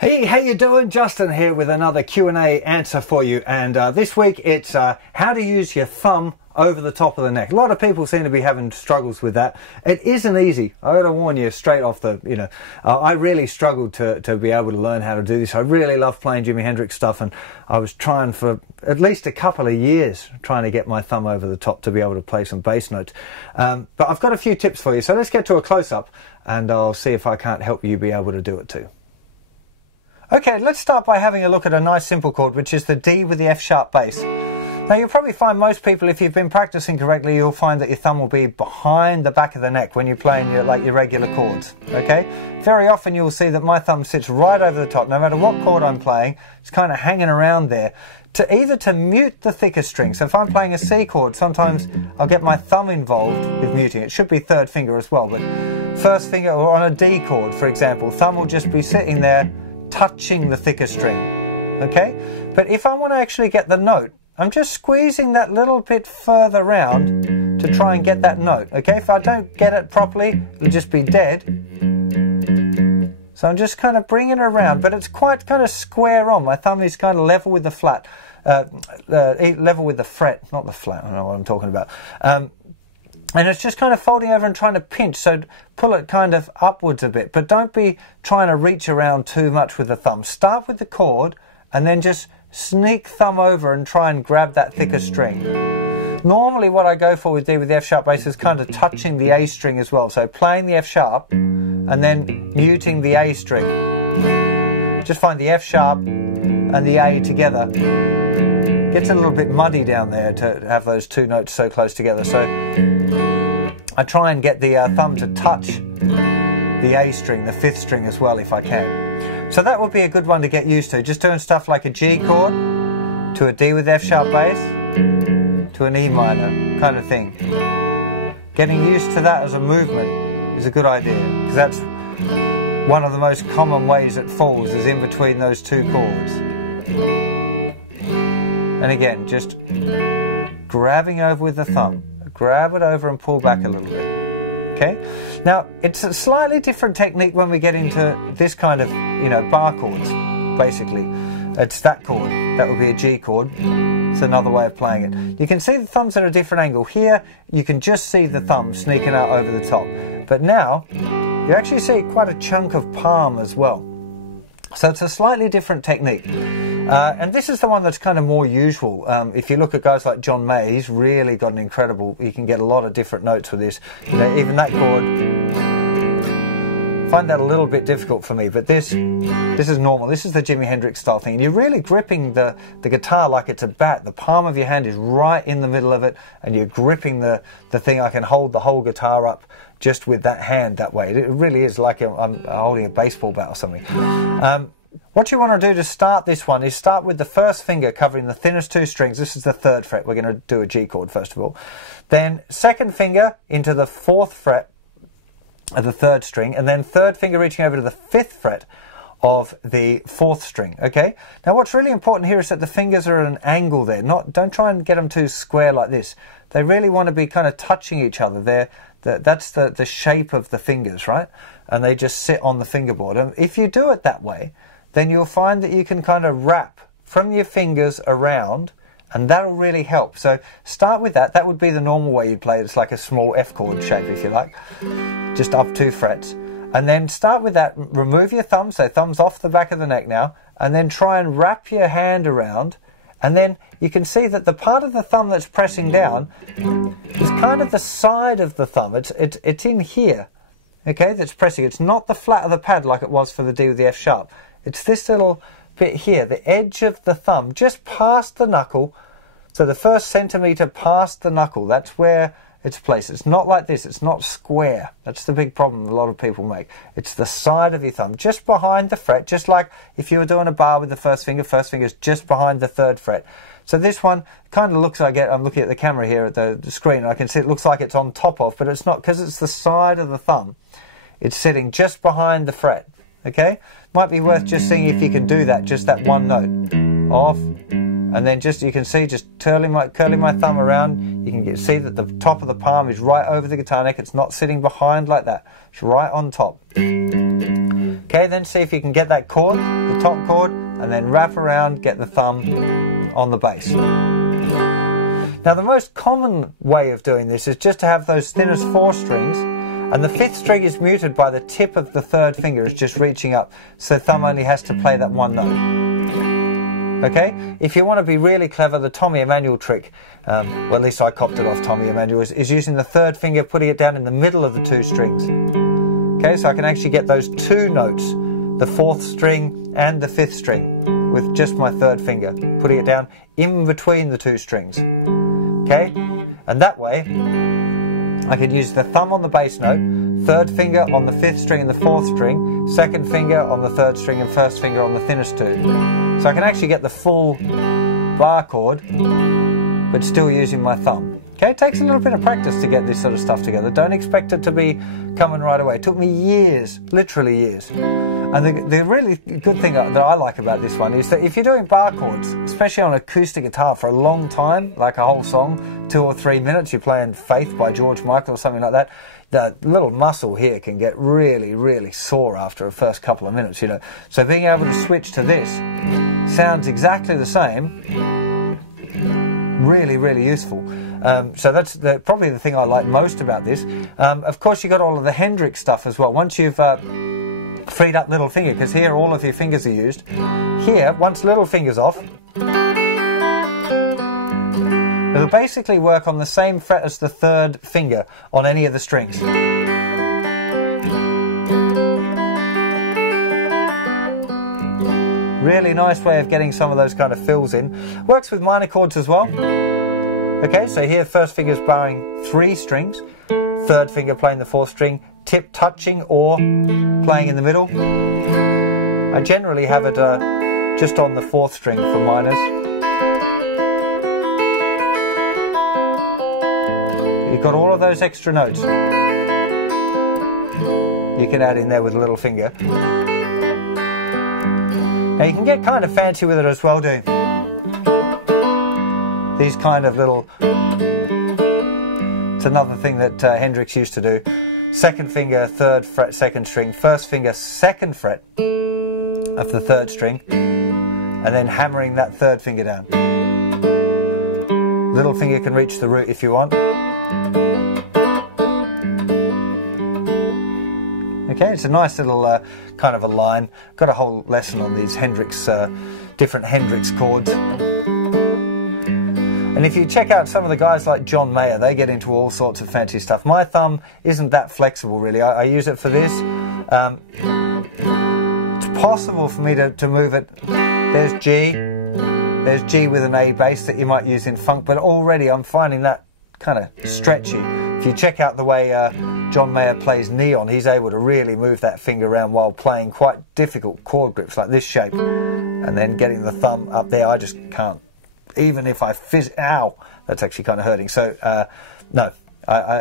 Hey, how you doing? Justin here with another Q&A answer for you, and this week it's how to use your thumb over the top of the neck. A lot of people seem to be having struggles with that. It isn't easy. I gotta warn you straight off the, I really struggled to be able to learn how to do this. I really love playing Jimi Hendrix stuff, and I was trying for at least a couple of years trying to get my thumb over the top to be able to play some bass notes. But I've got a few tips for you, so let's get to a close-up and I'll see if I can't help you be able to do it too. Okay, let's start by having a look at a nice simple chord, which is the D with the F sharp bass. Now you'll probably find most people, if you've been practicing correctly, you'll find that your thumb will be behind the back of the neck when you're playing your regular chords, okay? Very often you'll see that my thumb sits right over the top. No matter what chord I'm playing, it's kind of hanging around there. Either to mute the thicker string. So if I'm playing a C chord, sometimes I'll get my thumb involved with muting. It should be third finger as well, but first finger, or on a D chord, for example, thumb will just be sitting there touching the thicker string, okay? But if I want to actually get the note, I'm just squeezing that little bit further round to try and get that note, okay? If I don't get it properly, it'll just be dead. So I'm just kind of bringing it around, but it's quite kind of square on. My thumb is kind of level with the flat, level with the fret, not the flat, I don't know what I'm talking about. And it's just kind of folding over and trying to pinch, so pull it kind of upwards a bit, but don't be trying to reach around too much with the thumb. Start with the chord and then just sneak thumb over and try and grab that thicker string. Normally what I go for with D with the F sharp bass is kind of touching the A string as well, so playing the F sharp and then muting the A string. Just find the F sharp and the A together. Gets a little bit muddy down there to have those two notes so close together, so I try and get the thumb to touch the A string, the fifth string as well if I can. So that would be a good one to get used to, just doing stuff like a G chord to a D with F sharp bass to an E minor kind of thing. Getting used to that as a movement is a good idea, because that's one of the most common ways it falls, is in between those two chords. And again, just grabbing over with the thumb. Grab it over and pull back a little bit. Okay? Now, it's a slightly different technique when we get into this kind of, bar chords, basically. It's that chord. That would be a G chord. It's another way of playing it. You can see the thumb's at a different angle. Here, you can just see the thumb sneaking out over the top. But now, you actually see quite a chunk of palm as well. So it's a slightly different technique. And this is the one that's kind of more usual. If you look at guys like John May, he's really got an incredible, you can get a lot of different notes with this. Even that chord, I find that a little bit difficult for me, but this is normal. This is the Jimi Hendrix style thing. And you're really gripping the guitar like it's a bat. The palm of your hand is right in the middle of it, and you're gripping the thing. I can hold the whole guitar up just with that hand that way. It really is like I'm holding a baseball bat or something. What you want to do to start this one is start with the first finger covering the thinnest two strings. This is the third fret. We're going to do a G chord first of all. Then second finger into the fourth fret of the third string, and then third finger reaching over to the fifth fret of the fourth string. Okay? Now what's really important here is that the fingers are at an angle there. Don't try and get them too square like this. They really want to be kind of touching each other. That's the shape of the fingers, right? And they just sit on the fingerboard. And if you do it that way, then you'll find that you can kind of wrap from your fingers around, and that'll really help. So start with that. That would be the normal way you'd play it. It's like a small F chord shape, if you like, just up 2 frets. And then start with that. Remove your thumb, so thumb's off the back of the neck now, and then try and wrap your hand around, and then you can see that the part of the thumb that's pressing down is kind of the side of the thumb. It's in here, okay, that's pressing. It's not the flat of the pad like it was for the D with the F sharp. It's this little bit here, the edge of the thumb, just past the knuckle. So the first centimetre past the knuckle, that's where it's placed. It's not like this, it's not square. That's the big problem a lot of people make. It's the side of your thumb, just behind the fret, just like if you were doing a bar with the first finger's just behind the third fret. So this one kind of looks like I'm looking at the camera here at the screen, and I can see it looks like it's on top of, but it's not, because it's the side of the thumb. It's sitting just behind the fret. Okay? Might be worth just seeing if you can do that, just that one note. Off, and then you can see, just curling my thumb around, you can see that the top of the palm is right over the guitar neck. It's not sitting behind like that. It's right on top. Okay, Okay, then see if you can get that chord, the top chord, and then wrap around, get the thumb on the bass. Now the most common way of doing this is just to have those thinnest 4 strings, and the 5th string is muted by the tip of the 3rd finger. It's just reaching up, so thumb only has to play that one note. Okay, if you want to be really clever, the Tommy Emmanuel trick, well, at least I copped it off Tommy Emmanuel, is using the 3rd finger, putting it down in the middle of the 2 strings. Okay, so I can actually get those 2 notes, the 4th string and the 5th string, with just my 3rd finger, putting it down in between the 2 strings. Okay, and that way I could use the thumb on the bass note, 3rd finger on the 5th string and the 4th string, 2nd finger on the 3rd string and 1st finger on the thinnest 2. So I can actually get the full bar chord, but still using my thumb. Okay, it takes a little bit of practice to get this sort of stuff together. Don't expect it to be coming right away. It took me years, literally years. And the really good thing that I like about this one is that if you're doing bar chords, especially on acoustic guitar for a long time, like a whole song, 2 or 3 minutes, you're playing Faith by George Michael or something like that, the little muscle here can get really, really sore after the first couple of minutes, you know. So being able to switch to this sounds exactly the same, really, really useful. So that's probably the thing I like most about this. Of course, you got all of the Hendrix stuff as well. Once you've freed up little finger, because here all of your fingers are used. Here, once little finger's off, it'll basically work on the same fret as the 3rd finger on any of the strings. Really nice way of getting some of those kind of fills in. Works with minor chords as well. Okay, so here 1st finger's barring 3 strings, 3rd finger playing the 4th string, tip touching or playing in the middle. I generally have it just on the 4th string for minors. You've got all of those extra notes you can add in there with a little finger. Now you can get kind of fancy with it as well, doing these kind of little, it's another thing that Hendrix used to do. 2nd finger, 3rd fret, 2nd string, 1st finger, 2nd fret of the 3rd string, and then hammering that 3rd finger down. Little finger can reach the root if you want. Okay, it's a nice little kind of a line. Got a whole lesson on these Hendrix, different Hendrix chords. And if you check out some of the guys like John Mayer, they get into all sorts of fancy stuff. My thumb isn't that flexible, really. I use it for this. It's possible for me to move it. There's G with an A bass that you might use in funk, but already I'm finding that kind of stretchy. If you check out the way John Mayer plays Neon, he's able to really move that finger around while playing quite difficult chord grips like this shape. And then getting the thumb up there, I just can't. Even if I ow, that's actually kind of hurting. So, no,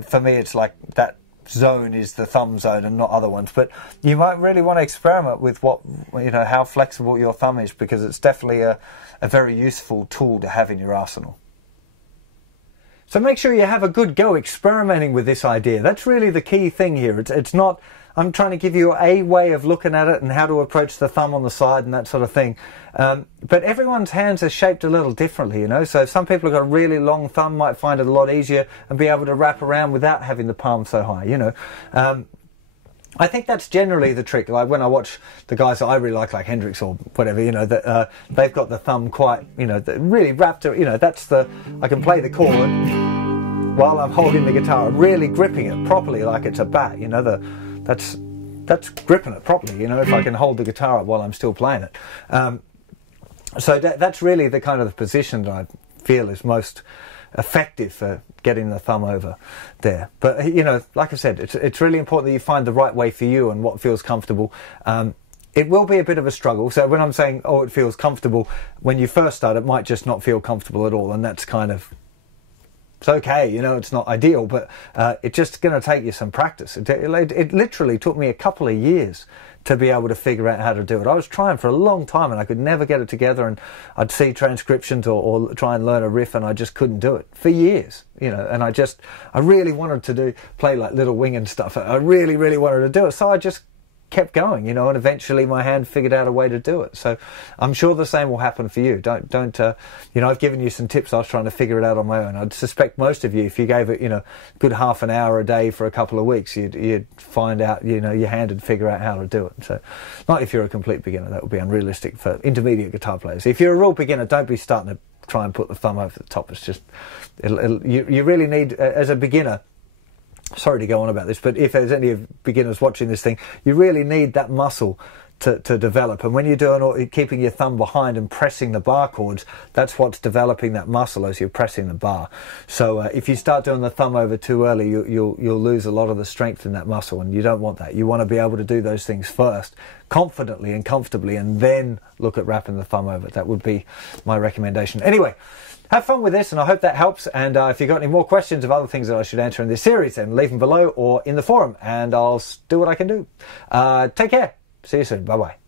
for me it's like that zone is the thumb zone and not other ones. But you might really want to experiment with how flexible your thumb is, because it's definitely a very useful tool to have in your arsenal. So make sure you have a good go experimenting with this idea. That's really the key thing here. It's not, I'm trying to give you a way of looking at it and how to approach the thumb on the side and that sort of thing. But everyone's hands are shaped a little differently, you know. So some people who've got a really long thumb might find it a lot easier and be able to wrap around without having the palm so high, you know. I think that's generally the trick. Like when I watch the guys that I really like Hendrix or whatever, you know, that they've got the thumb quite, you know, really wrapped, you know, that's the, I can play the chord while I'm holding the guitar, really gripping it properly like it's a bat, you know, that's gripping it properly, you know, if I can hold the guitar up while I'm still playing it. So that's really the kind of the position that I feel is most effective for getting the thumb over there. But, you know, like I said, it's really important that you find the right way for you and what feels comfortable. It will be a bit of a struggle. So when I'm saying, oh, it feels comfortable, when you first start, it might just not feel comfortable at all. And that's kind of, it's okay, you know, it's not ideal, but it's just going to take you some practice. It literally took me a couple of years to be able to figure out how to do it. I was trying for a long time and I could never get it together, and I'd see transcriptions or try and learn a riff and I just couldn't do it for years, you know. And I really wanted to play like Little Wing and stuff. I really, really wanted to do it. So I just kept going, you know, and eventually my hand figured out a way to do it. So I'm sure the same will happen for you. Don't you know, I've given you some tips. I was trying to figure it out on my own. I'd suspect most of you, if you gave it, you know, a good half an hour a day for a couple of weeks, you'd find out, you know, your hand would figure out how to do it. So not if you're a complete beginner. That would be unrealistic for intermediate guitar players. If you're a real beginner, don't be starting to try and put the thumb over the top. It's just, you really need, as a beginner, sorry to go on about this, but if there's any beginners watching this thing, you really need that muscle to develop. And when you're doing keeping your thumb behind and pressing the bar chords, that's what's developing that muscle as you're pressing the bar. So if you start doing the thumb over too early, you'll lose a lot of the strength in that muscle, and you don't want that. You want to be able to do those things first, confidently and comfortably, and then look at wrapping the thumb over. That would be my recommendation. Anyway, have fun with this, and I hope that helps. And if you've got any more questions of other things that I should answer in this series, then leave them below or in the forum, and I'll do what I can do. Take care. See you soon. Bye-bye.